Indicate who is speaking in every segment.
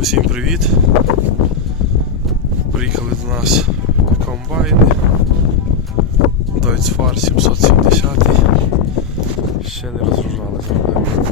Speaker 1: Усім привіт! Приїхали до нас комбайни. Deutz 770. Ще не розгружали, зараз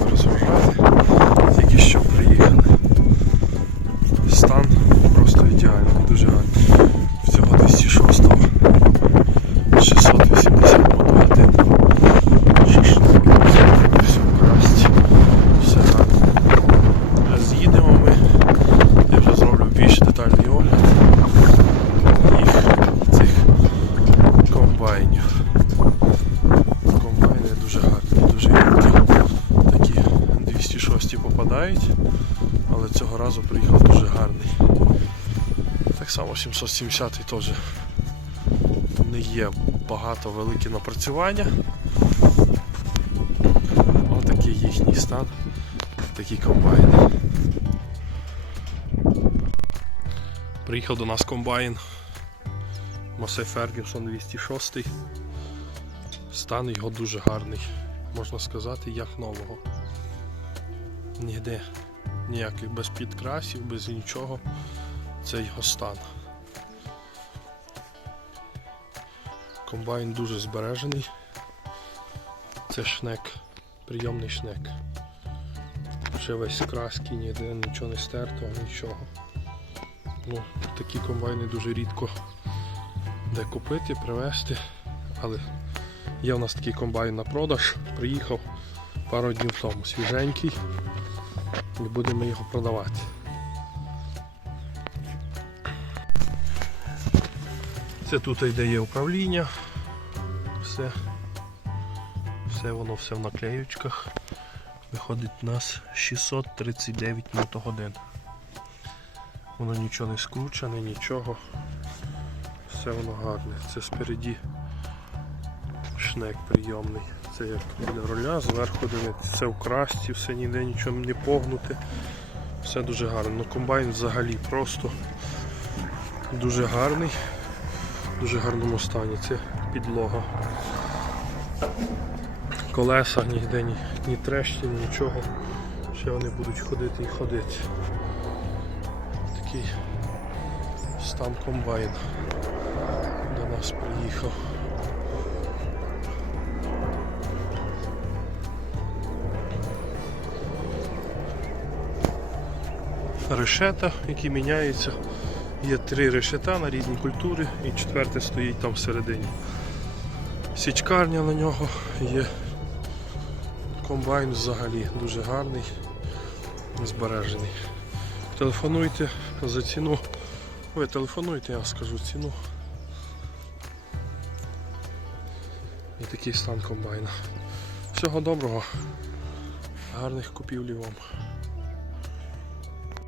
Speaker 1: 206 попадають, але цього разу приїхав дуже гарний. Так само 770 теж не є багато великі напрацювання. Отакий їхній стан, такі комбайни. Приїхав до нас комбайн Масей Фергюсон 206. Стан його дуже гарний, можна сказати, як нового. Ніде ніяких без підкрасів, без нічого. Це його стан. Комбайн дуже збережений. Це шнек, прийомний шнек. Ще весь краски, ніде нічого не стертого, нічого. Ну, такі комбайни дуже рідко де купити, привезти. Але є в нас такий комбайн на продаж. Приїхав пару днів тому, свіженький. І будемо його продавати. Це тут йде є управління. Все. Все воно все в наклеючках. Виходить у нас 639 мотогодин. Воно нічого не скручене, нічого. Все воно гарне. Це спереді шнек прийомний. Це як для роля, зверху дивиться, все в красті, все ніде нічого не погнуте. Все дуже гарно. Ну комбайн взагалі просто дуже гарний, в дуже гарному стані. Це підлога. Колеса ніде ні, ні трещин, нічого. Ще вони будуть ходити і ходити такий стан комбайн до нас приїхав. Решета, які міняються. Є три решета на різні культури і четверте стоїть там всередині. Січкарня на нього є. Комбайн взагалі дуже гарний, збережений. Телефонуйте за ціну. Ви телефонуйте, я скажу ціну. І такий стан комбайна. Всього доброго, гарних купівлі вам.